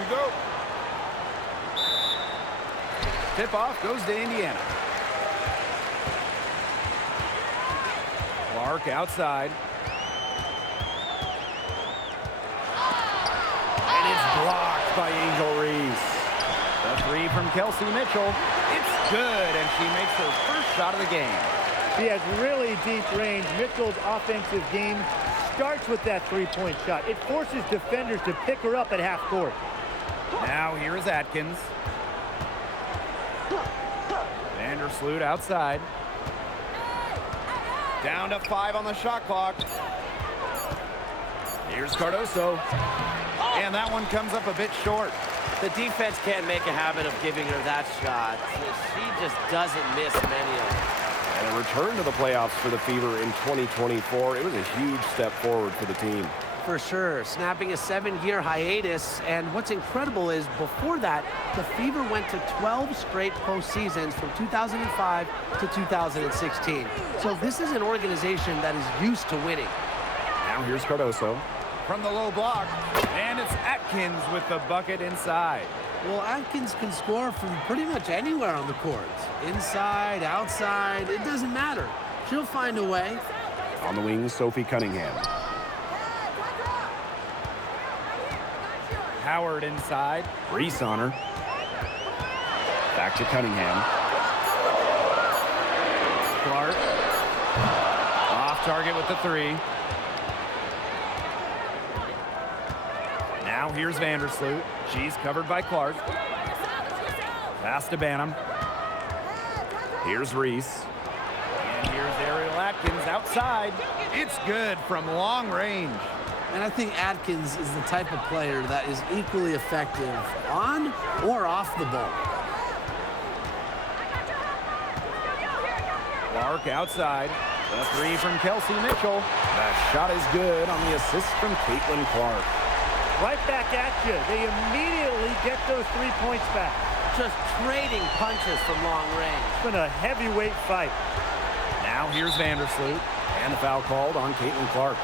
we go. Tip-off goes to Indiana. Clark outside. And it's blocked by Angel Reese. The three from Kelsey Mitchell. It's good, and she makes her first shot of the game. She has really deep range. Mitchell's offensive game starts with that three-point shot. It forces defenders to pick her up at half court. Now here is Atkins. Vandersloot outside. Down to 5 on the shot clock. Here's Cardoso. And that one comes up a bit short. The defense can't make a habit of giving her that shot. She just doesn't miss many of them. And a return to the playoffs for the Fever in 2024. It was a huge step forward for the team. For sure, snapping a 7-year hiatus. And what's incredible is before that, the Fever went to 12 straight postseasons from 2005 to 2016. So this is an organization that is used to winning. Now here's Cardoso. From the low block, and it's Atkins with the bucket inside. Well, Atkins can score from pretty much anywhere on the court. Inside, outside, it doesn't matter. She'll find a way. On the wing, Sophie Cunningham. Howard inside. Reese on her. Back to Cunningham. Clark. Off target with the three. Now here's Vandersloot. She's covered by Clark. Pass to Banham. Here's Reese. And here's Ariel Atkins outside. It's good from long range. And I think Atkins is the type of player that is equally effective on or off the ball. Clark outside. The three from Kelsey Mitchell. The shot is good on the assist from Caitlin Clark. Right back at you. They immediately get those 3 points back. Just trading punches from long range. It's been a heavyweight fight. Now here's Vandersloot. And a foul called on Caitlin Clark.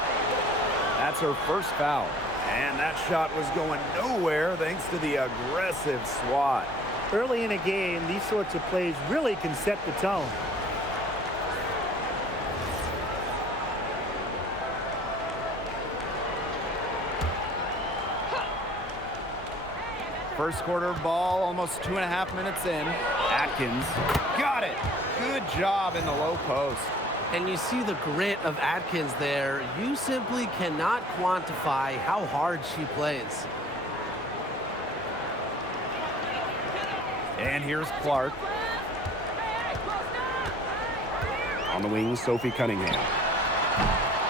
That's her first foul. And that shot was going nowhere thanks to the aggressive swat. Early in a game, these sorts of plays really can set the tone. First quarter ball, almost 2.5 minutes in. Atkins got it. Good job in the low post. And you see the grit of Atkins there. You simply cannot quantify how hard she plays. And here's Clark. On the wing, Sophie Cunningham.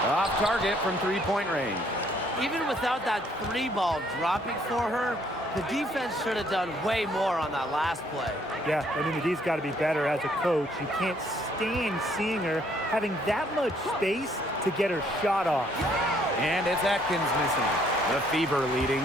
Off target from three-point range. Even without that three ball dropping for her, the defense should have done way more on that last play. Yeah, I mean, the D's got to be better as a coach. You can't stand seeing her having that much space to get her shot off. And it's Atkins missing. The Fever leading.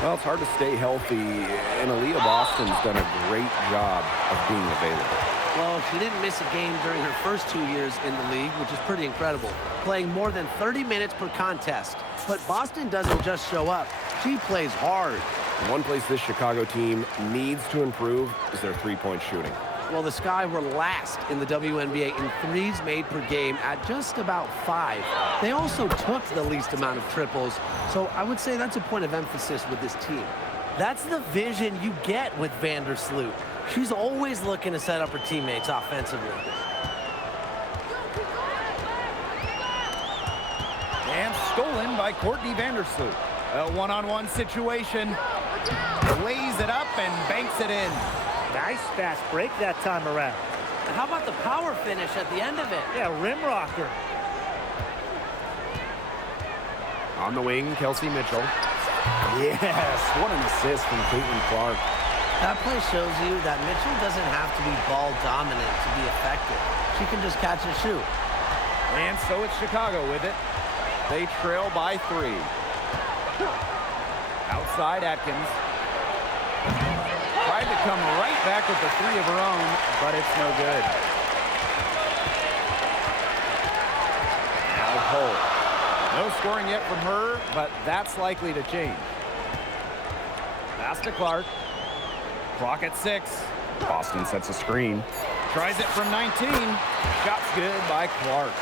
Well, it's hard to stay healthy, and Aaliyah Boston's done a great job of being available. Well, she didn't miss a game during her first 2 years in the league, which is pretty incredible, playing more than 30 minutes per contest. But Boston doesn't just show up. She plays hard. One place this Chicago team needs to improve is their three-point shooting. Well, the Sky were last in the WNBA in threes made per game at just about 5. They also took the least amount of triples, so I would say that's a point of emphasis with this team. That's the vision you get with Vandersloot. She's always looking to set up her teammates offensively. And stolen by Courtney Vandersloot. A one-on-one situation. Lays it up and banks it in. Nice fast break that time around. And how about the power finish at the end of it? Yeah, rim rocker. On the wing, Kelsey Mitchell. Yes, what an assist from Caitlin Clark. That play shows you that Mitchell doesn't have to be ball dominant to be effective. She can just catch and shoot. And so it's Chicago with it. They trail by 3. Outside Atkins. Tried to come right back with the 3 of her own, but it's no good. Now Holt. No scoring yet from her, but that's likely to change. Pass to Clark. Clock at 6. Boston sets a screen. Tries it from 19. Shot's good by Clark.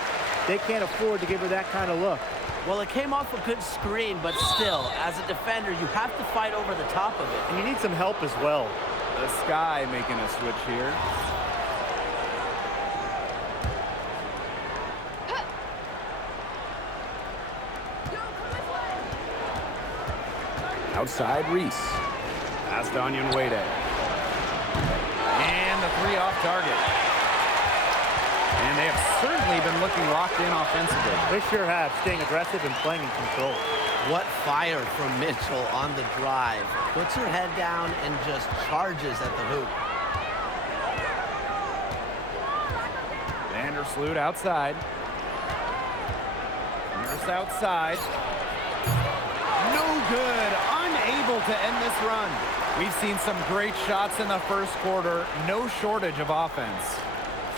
They can't afford to give her that kind of look. Well, it came off a good screen, but still, as a defender, you have to fight over the top of it. And you need some help as well. The Sky making a switch here. Outside, Reese. Pass to Onyenwede. And the 3 off target. And they have certainly been looking locked in offensively. They sure have, staying aggressive and playing in control. What fire from Mitchell on the drive. Puts her head down and just charges at the hoop. Vandersloot outside. Nurse outside. No good. Unable to end this run. We've seen some great shots in the first quarter. No shortage of offense.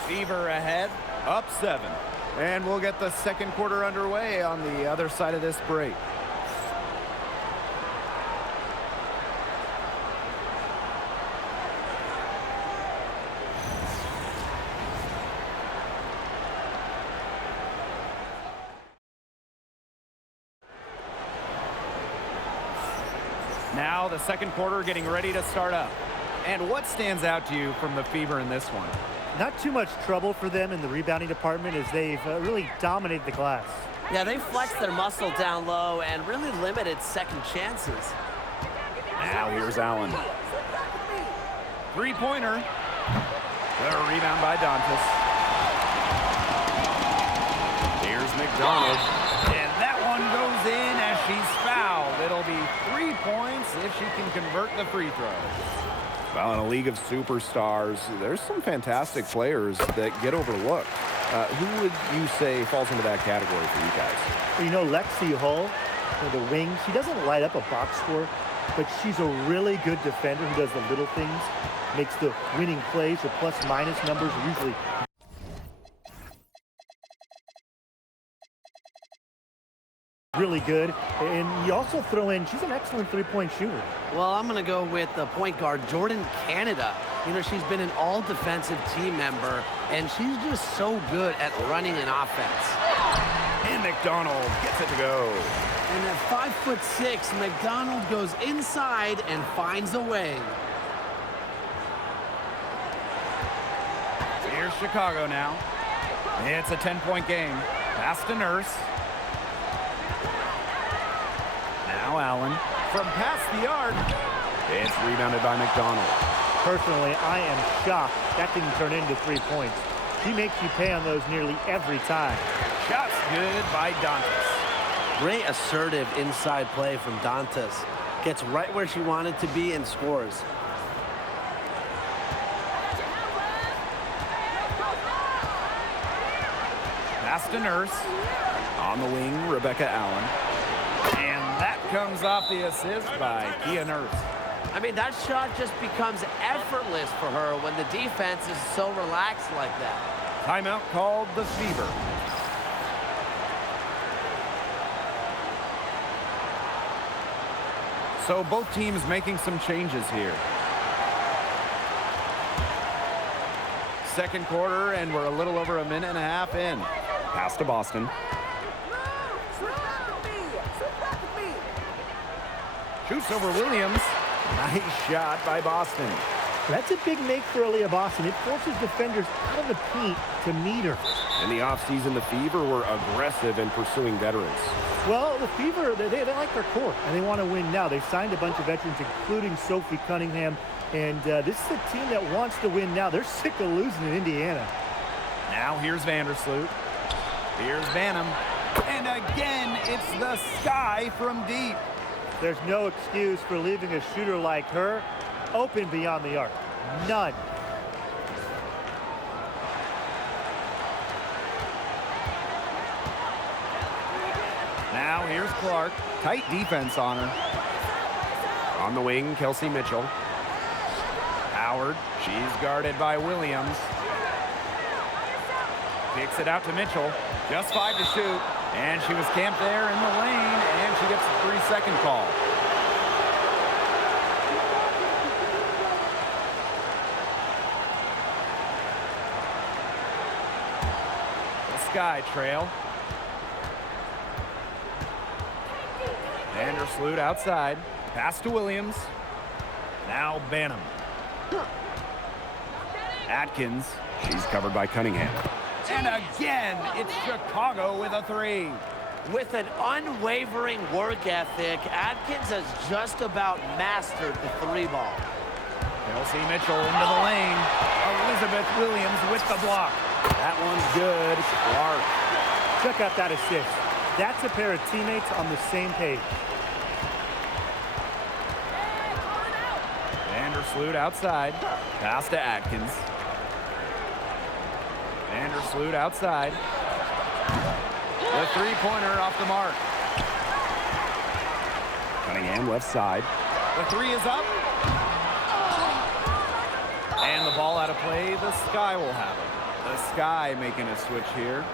Fever ahead, up 7. And we'll get the second quarter underway on the other side of this break. Now the second quarter getting ready to start up. And what stands out to you from the Fever in this one? Not too much trouble for them in the rebounding department as they've really dominated the glass. Yeah, they flexed their muscle down low and really limited second chances. Now here's Allen. Three-pointer. The rebound by Dantas. Here's McDonald. And that one goes in as she's fouled. It'll be 3 points if she can convert the free throw. Well, in a league of superstars, there's some fantastic players that get overlooked. Who would you say falls into that category for you guys? You know, Lexi Hull, the wing, she doesn't light up a box score, but she's a really good defender who does the little things, makes the winning plays. Her plus-minus numbers are usually really good. And you also throw in, she's an excellent three-point shooter. Well, I'm going to go with the point guard, Jordan Canada. You know, she's been an all-defensive team member, and she's just so good at running an offense. And McDonald gets it to go. And at 5'6", McDonald goes inside and finds a way. Here's Chicago now. It's a 10-point game. Pass to Nurse. Now Allen from past the arc. It's rebounded by McDonald. Personally, I am shocked that didn't turn into 3 points. She makes you pay on those nearly every time. Shot's good by Dantas. Great assertive inside play from Dantas. Gets right where she wanted to be and scores. Pass to Nurse. On the wing, Rebecca Allen. And that comes off the assist by Kia Nurse. I mean, that shot just becomes effortless for her when the defense is so relaxed like that. Timeout called the Fever. So both teams making some changes here. Second quarter, and we're a little over a minute and a half in. Pass to Boston. Shoots over Williams. Nice shot by Boston. That's a big make for Aaliyah Boston. It forces defenders out of the paint to meet her. In the offseason, the Fever were aggressive in pursuing veterans. Well, the Fever, they like their core, and they want to win now. They've signed a bunch of veterans, including Sophie Cunningham, and this is a team that wants to win now. They're sick of losing in Indiana. Now here's Vandersloot. Here's Banham. And again, it's the Sky from deep. There's no excuse for leaving a shooter like her open beyond the arc. None. Now here's Clark. Tight defense on her. On the wing, Kelsey Mitchell. Howard. She's guarded by Williams. Kicks it out to Mitchell. Just 5 to shoot. And she was camped there in the lane, and she gets a 3-second call. Sky trail. Vandersloot outside. Pass to Williams. Now Banham. Atkins. She's covered by Cunningham. And again, it's Chicago with a three. With an unwavering work ethic, Atkins has just about mastered the three ball. Kelsey Mitchell into the lane. Elizabeth Williams with the block. That one's good. Clark. Check out that assist. That's a pair of teammates on the same page. Vandersloot outside. Pass to Atkins. Vandersloot outside. The three-pointer off the mark. Cunningham left side. The three is up. And the ball out of play. The Sky will have it. The Sky making a switch here.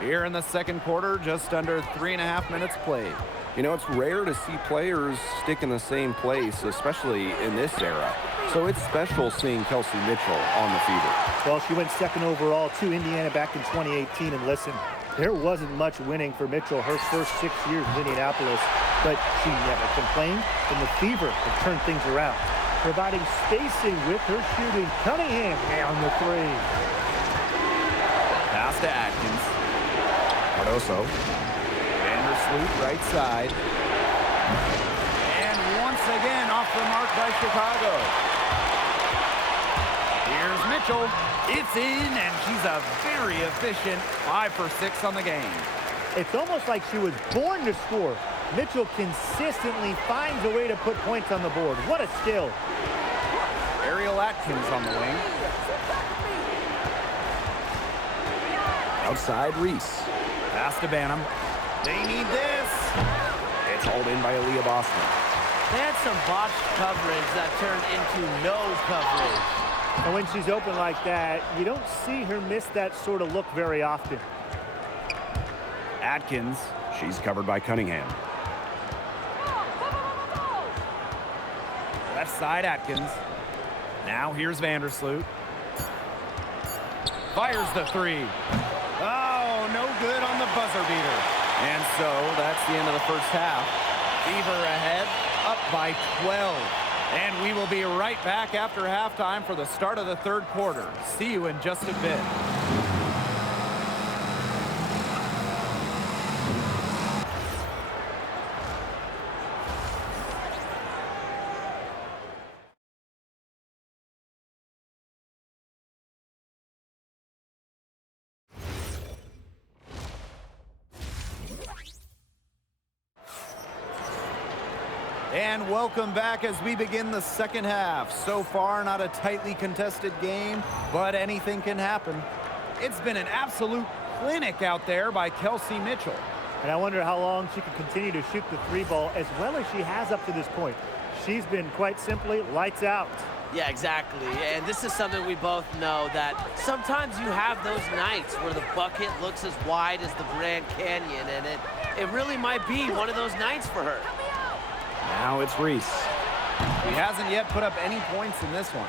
Here in the second quarter, just under 3.5 minutes played. You know, it's rare to see players stick in the same place, especially in this era. So it's special seeing Kelsey Mitchell on the fever. Well, she went second overall to Indiana back in 2018. And listen, there wasn't much winning for Mitchell her first 6 years in Indianapolis, but she never complained, and the fever had turned things around. Providing spacing with her shooting. Cunningham on the three. Pass to Atkins. Cardoso. Vandersloot right side. And once again off the mark by Chicago. Here's Mitchell. It's in, and she's a very efficient 5 for 6 on the game. It's almost like she was born to score. Mitchell consistently finds a way to put points on the board. What a skill. Ariel Atkins on the wing. Outside Reese. Pass to Banham. They need this. It's hauled in by Aaliyah Boston. They had some botched coverage that turned into no coverage. And when she's open like that, you don't see her miss that sort of look very often. Atkins. She's covered by Cunningham. Left side Atkins. Now here's Vandersloot. Fires the three. Oh, no good on the buzzer beater. And so that's the end of the first half. Fever ahead, up by 12. And we will be right back after halftime for the start of the third quarter. See you in just a bit. And welcome back as we begin the second half. So far, not a tightly contested game, but anything can happen. It's been an absolute clinic out there by Kelsey Mitchell. And I wonder how long she can continue to shoot the three ball as well as she has up to this point. She's been quite simply lights out. Yeah, exactly. And this is something we both know, that sometimes you have those nights where the bucket looks as wide as the Grand Canyon, and it really might be one of those nights for her. Now it's Reese. He hasn't yet put up any points in this one.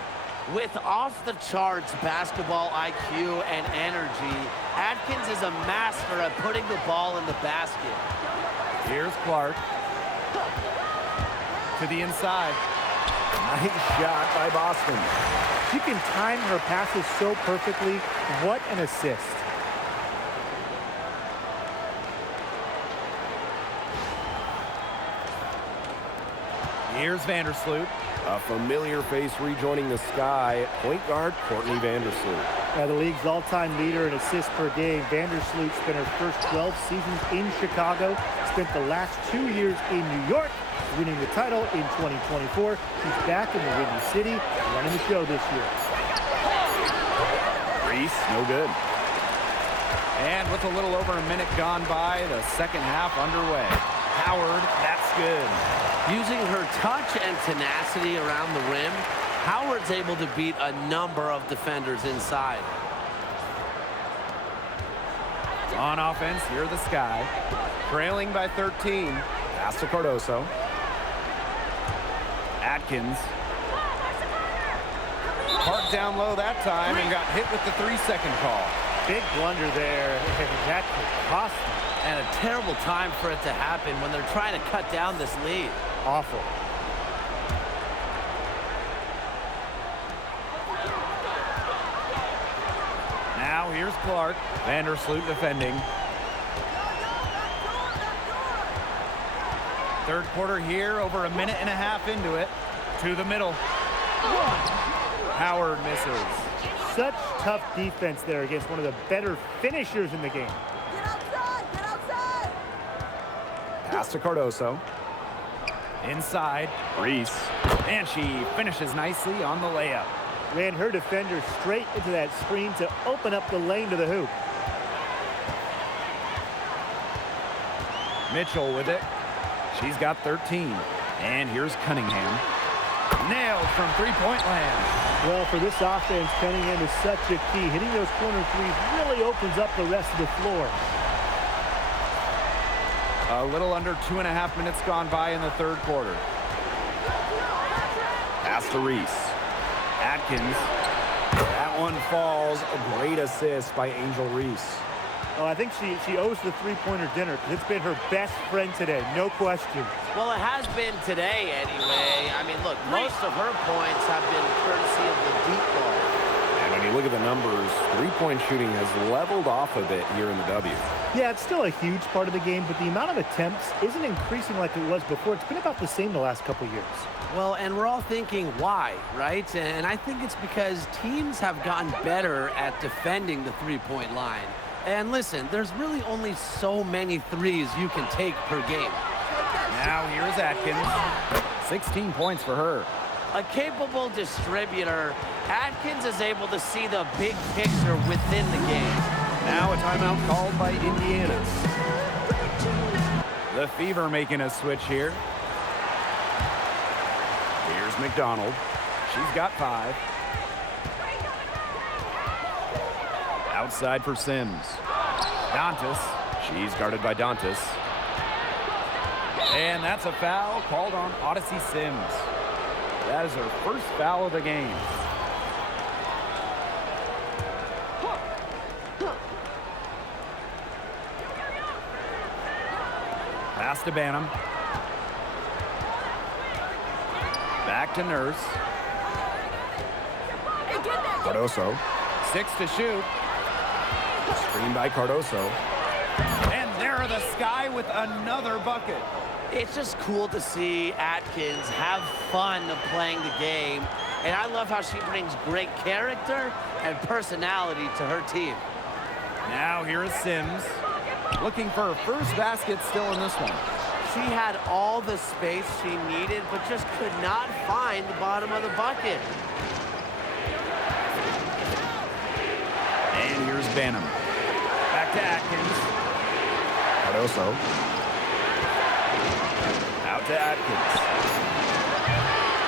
With off-the-charts basketball IQ and energy, Atkins is a master at putting the ball in the basket. Here's Clark. To the inside. Nice shot by Boston. She can time her passes so perfectly. What an assist. Here's Vandersloot. A familiar face rejoining the Sky, point guard Courtney Vandersloot. The league's all-time leader in assists per game. Vandersloot spent her first 12 seasons in Chicago, spent the last 2 years in New York, winning the title in 2024. She's back in the Windy City, running the show this year. Reese, no good. And with a little over a minute gone by, the second half underway. Howard, that's good. Using her touch and tenacity around the rim, Howard's able to beat a number of defenders inside. On offense, here the Sky. Trailing by 13. Pass to Cardoso. Atkins. Parked down low that time and got hit with the 3-second call. Big blunder there. That could cost them. And a terrible time for it to happen when they're trying to cut down this lead. Awful. Now here's Clark. Vandersloot defending. Third quarter here, over a minute and a half into it. To the middle. Howard misses. Such tough defense there against one of the better finishers in the game. Get outside! Get outside! Pass to Cardoso. Inside, Reese. And she finishes nicely on the layup. Ran her defender straight into that screen to open up the lane to the hoop. Mitchell with it. She's got 13. And here's Cunningham. Nailed from three-point land. Well, for this offense, Cunningham is such a key. Hitting those corner threes really opens up the rest of the floor. A little under 2.5 minutes gone by in the third quarter. Pass to Reese. Atkins. That one falls. A great assist by Angel Reese. Oh, I think she owes the three-pointer dinner because it's been her best friend today, no question. Well, it has been today anyway. I mean, look, most of her points have been courtesy of the deep ball. And when you look at the numbers, three-point shooting has leveled off a bit here in the W. Yeah, it's still a huge part of the game, but the amount of attempts isn't increasing like it was before. It's been about the same the last couple years. Well, and we're all thinking, why, right? And I think it's because teams have gotten better at defending the three-point line. And listen, there's really only so many threes you can take per game. Now here's Atkins. 16 points for her. A capable distributor, Atkins is able to see the big picture within the game. Now a timeout called by Indiana. The Fever making a switch here. Here's McDonald. She's got 5. Outside for Sims. Dantas. She's guarded by Dantas. And that's a foul called on Odyssey Sims. That is her first foul of the game. Pass to Banham. Back to Nurse. Cardoso. 6 to shoot. Screen by Cardoso. And there the Sky with another bucket. It's just cool to see Atkins have fun playing the game. And I love how she brings great character and personality to her team. Now here is Sims. Looking for her first basket still in this one. She had all the space she needed, but just could not find the bottom of the bucket. And here's Banham. Back to Atkins. Cardoso. Out to Atkins.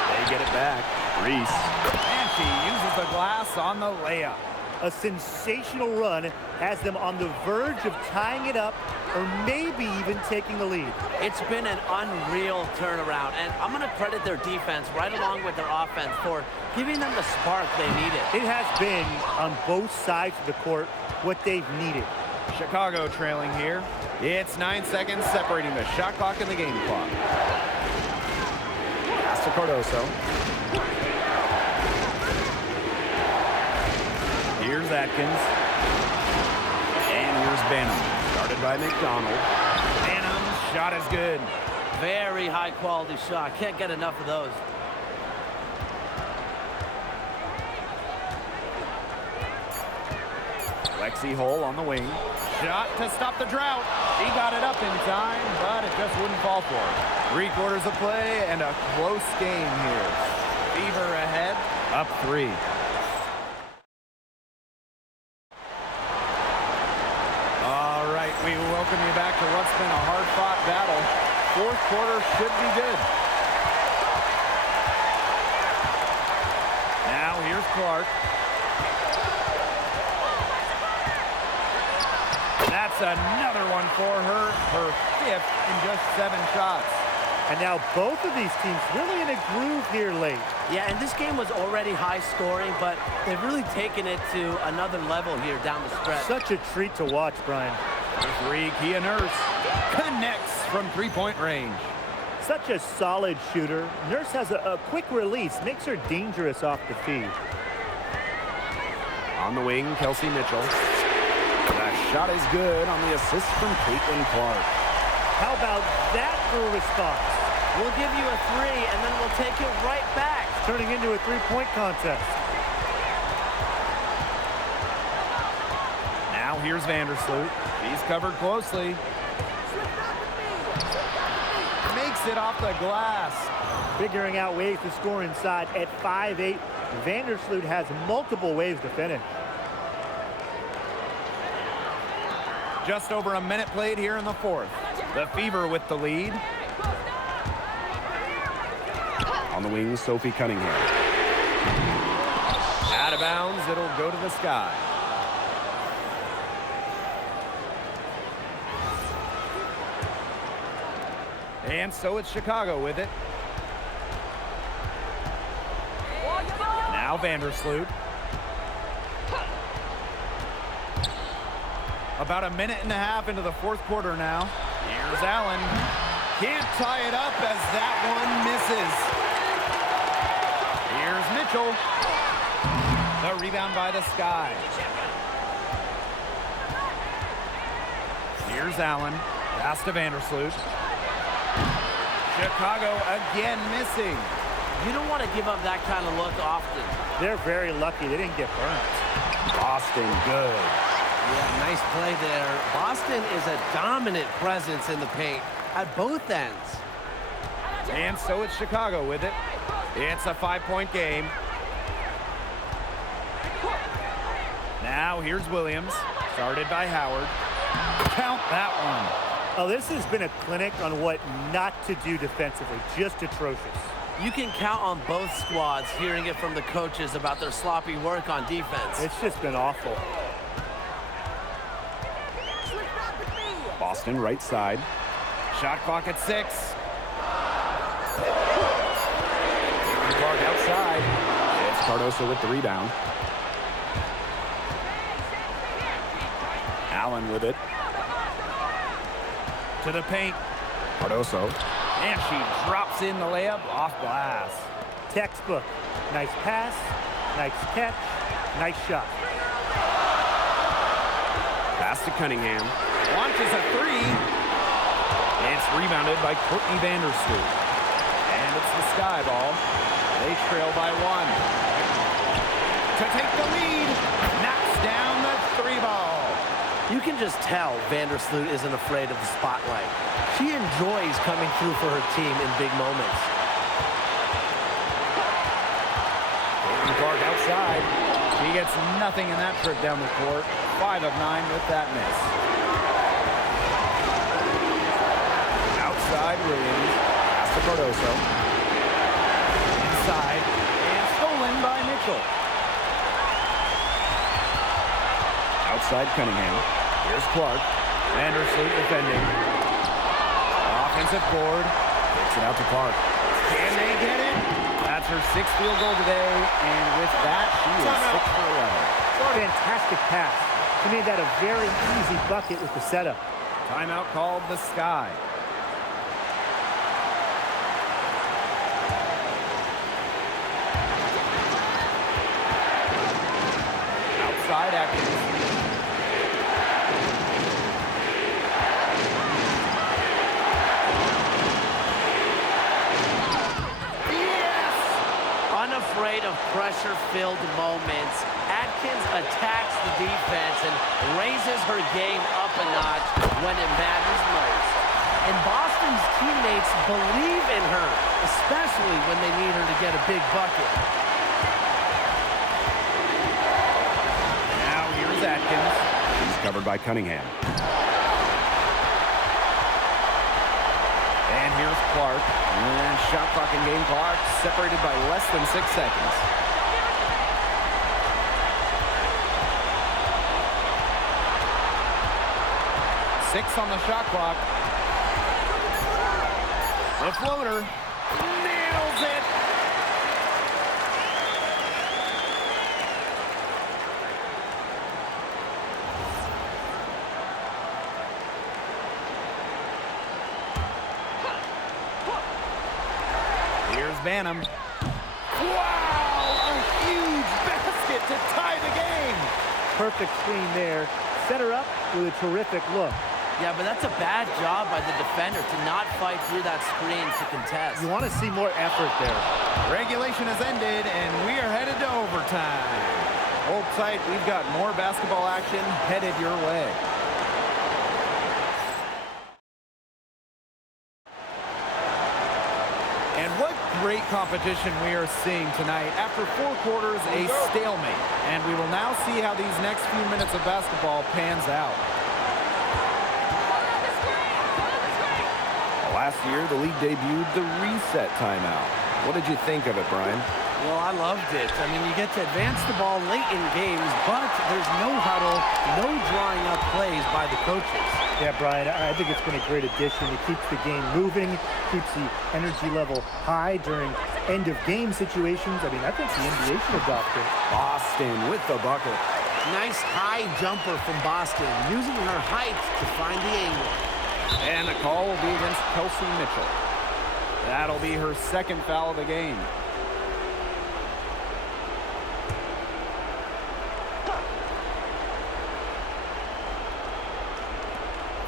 They get it back. Reese. And she uses the glass on the layup. A sensational run has them on the verge of tying it up or maybe even taking the lead. It's been an unreal turnaround, and I'm going to credit their defense right along with their offense for giving them the spark they needed. It has been, on both sides of the court, what they've needed. Chicago trailing here. It's 9 seconds separating the shot clock and the game clock. Pass to Cardoso. Here's Atkins. And here's Banham. Guarded by McDonald. Banham's shot is good. Very high quality shot. Can't get enough of those. Lexi Hole on the wing. Shot to stop the drought. He got it up in time, but it just wouldn't fall for her. 3 quarters of play and a close game here. Fever ahead, up 3. All right, we welcome you back to what's been a hard-fought battle. 4th quarter should be good. Now here's Clark. That's another one for her. Her 5th in just 7 shots. And now both of these teams really in a groove here late. Yeah, and this game was already high scoring, but they've really taken it to another level here down the stretch. Such a treat to watch, Brian. For three, Kia Nurse connects from three-point range. Such a solid shooter. Nurse has a quick release, makes her dangerous off the feed. On the wing, Kelsey Mitchell. That shot is good on the assist from Caitlin Clark. How about that for a response? We'll give you a three, and then we'll take it right back. Turning into a three-point contest. Now here's Vandersloot. He's covered closely. Makes it off the glass. Figuring out ways to score inside at 5'8", Vandersloot has multiple ways to finish. Just over a minute played here in the fourth. The Fever with the lead. On the wing, Sophie Cunningham. Out of bounds, it'll go to the sky. And so it's Chicago with it. Now Vandersloot. About a minute and a half into the fourth quarter now. Here's Allen. Can't tie it up as that one misses. Here's Mitchell. The rebound by the Sky. Here's Allen. Pass to Vandersloot. Chicago again missing. You don't want to give up that kind of look often. They're very lucky they didn't get burnt. Boston, good. Yeah, nice play there. Boston is a dominant presence in the paint at both ends. And so it's Chicago with it. It's a 5-point game. Now here's Williams. Started by Howard. Count that one. Oh, this has been a clinic on what not to do defensively. Just atrocious. You can count on both squads hearing it from the coaches about their sloppy work on defense. It's just been awful. Boston right side. Shot clock at 6. Clark outside. It's Cardoso with the rebound. Allen with it. To the paint. Cardoso. And she drops in the layup off glass. Textbook. Nice pass, nice catch, nice shot. Pass to Cunningham. Launches a three. It's rebounded by Courtney Vandersloot. And it's the Sky ball. They trail by 1. To take the lead. Knocks down the 3-ball. You can just tell Vandersloot isn't afraid of the spotlight. She enjoys coming through for her team in big moments. Clark outside. She gets nothing in that trip down the court. 5 of 9 with that miss. Outside Williams. Pass to Cardoso. Inside. And stolen by Mitchell. Outside Cunningham. Here's Clark. Vandersloot defending. Offensive board. Takes it out to Clark. Can they get it? That's her 6th field goal today. And with that, she is 6 for 11. Fantastic pass. She made that a very easy bucket with the setup. Timeout called the Sky. Outside Atkins. Unafraid of pressure-filled moments, Atkins attacks the defense and raises her game up a notch when it matters most. And Boston's teammates believe in her, especially when they need her to get a big bucket. Now here's Atkins. He's covered by Cunningham. And here's Clark. And shot clock in game clock separated by less than 6 seconds. Six on the shot clock. The floater. Nails it. Here's Banham. Wow! A huge basket to tie the game. Perfect screen there. Set her up with a terrific look. Yeah, but that's a bad job by the defender to not fight through that screen to contest. You want to see more effort there. Regulation has ended, and we are headed to overtime. Hold tight. We've got more basketball action headed your way. And what great competition we are seeing tonight. After 4 quarters, a stalemate. And we will now see how these next few minutes of basketball pans out. Last year, the league debuted the reset timeout. What did you think of it, Brian? Well, I loved it. I mean, you get to advance the ball late in games, but there's no huddle, no drawing up plays by the coaches. Yeah, Brian, I think it's been a great addition. It keeps the game moving, keeps the energy level high during end-of-game situations. I mean, I think the NBA should adopt it. Boston with the bucket. Nice high jumper from Boston, using her height to find the angle. And the call will be against Kelsey Mitchell. That'll be her second foul of the game.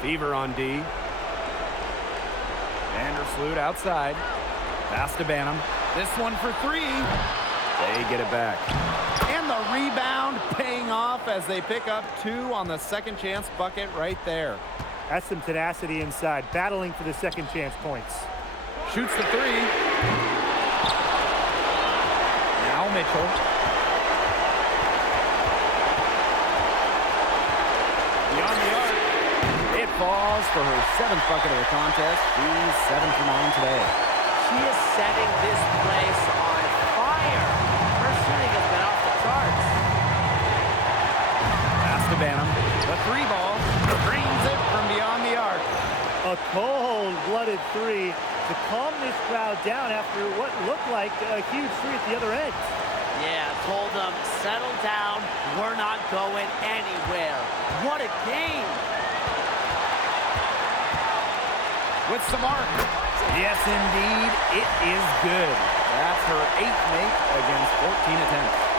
Fever on D. Vandersloot outside. Pass to Banham. This one for 3. They get it back. And the rebound paying off as they pick up 2 on the second chance bucket right there. That's some tenacity inside, battling for the second chance points. Shoots the 3. Now Mitchell. Beyond the arc. It falls for her 7th bucket of the contest. She's 7 for 9 today. She is setting this place on fire. Her shooting has been off the charts. Pass to Banham. The 3 ball. Brings it from beyond the arc. A cold-blooded 3 to calm this crowd down after what looked like a huge 3 at the other end. Yeah, told them, settle down. We're not going anywhere. What a game. With some arc. Yes, indeed. It is good. That's her 8th make against 14 attempts.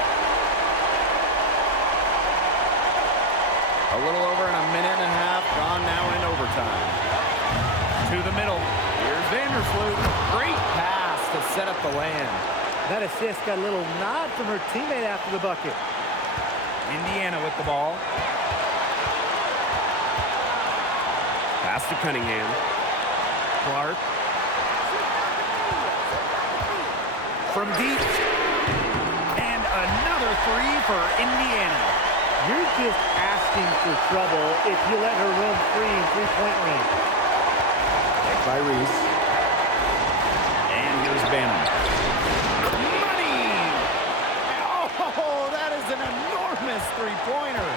A little over in a minute and a half. Gone now in overtime. To the middle. Here's Vandersloot. Great pass to set up the land. That assist got a little nod from her teammate after the bucket. Indiana with the ball. Pass to Cunningham. Clark. From deep. And another 3 for Indiana. You're just asking for trouble if you let her roam free in three-point range. Picked by Reese. And here's Banham. Money! Oh, that is an enormous three-pointer.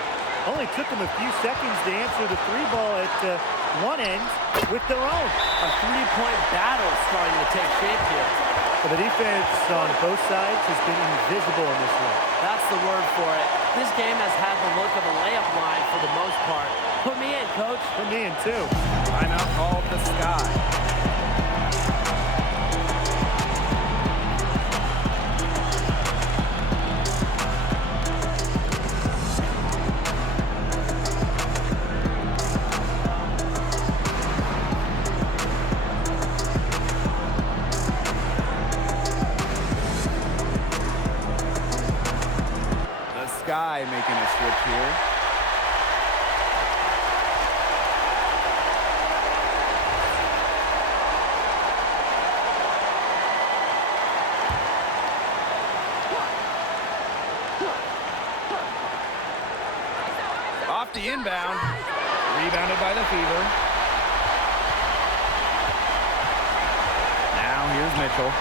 Only took them a few seconds to answer the 3 ball at one end with their own. A 3-point battle starting to take shape here. But the defense on both sides has been invisible in this one. That's the word for it. This game has had the look of a layup line for the most part. Put me in, coach. Put me in, too. Timeout called the Sky. Sky making a switch here. Off the inbound. Rebounded by the Fever. Now here's Mitchell.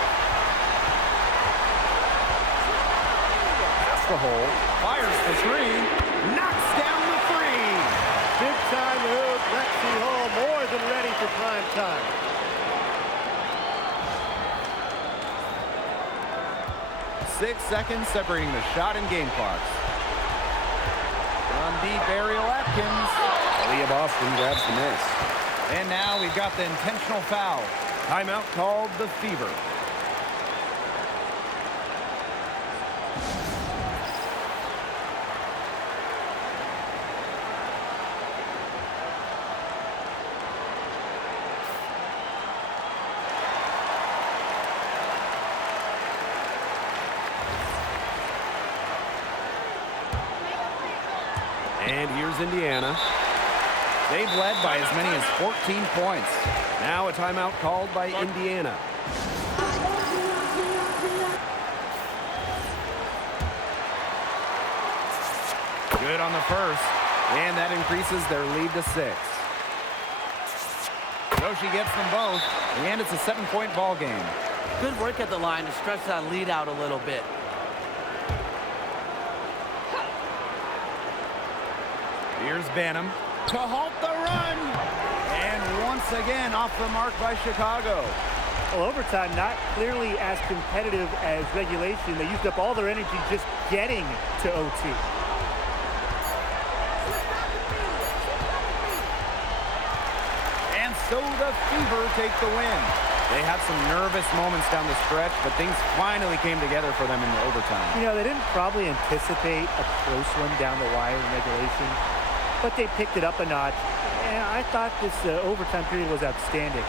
Pass the hole. Fires for 3. Knocks down the 3. Big time hoop. Lexi Hall more than ready for prime time. 6 seconds separating the shot and game clocks. Run deep, Ariel Atkins. Leah Boston grabs the miss. And now we've got the intentional foul. Timeout called the Fever. And here's Indiana. They've led by as many as 14 points. Now a timeout called by Indiana. Good on the first, and that increases their lead to 6. So she gets them both, and it's a 7-point ball game. Good work at the line to stretch that lead out a little bit. Here's Banham to halt the run. And once again, off the mark by Chicago. Well, overtime not clearly as competitive as regulation. They used up all their energy just getting to OT. And so the Fever take the win. They had some nervous moments down the stretch, but things finally came together for them in the overtime. You know, they didn't probably anticipate a close one down the wire in regulation, but they picked it up a notch, and I thought this overtime period was outstanding.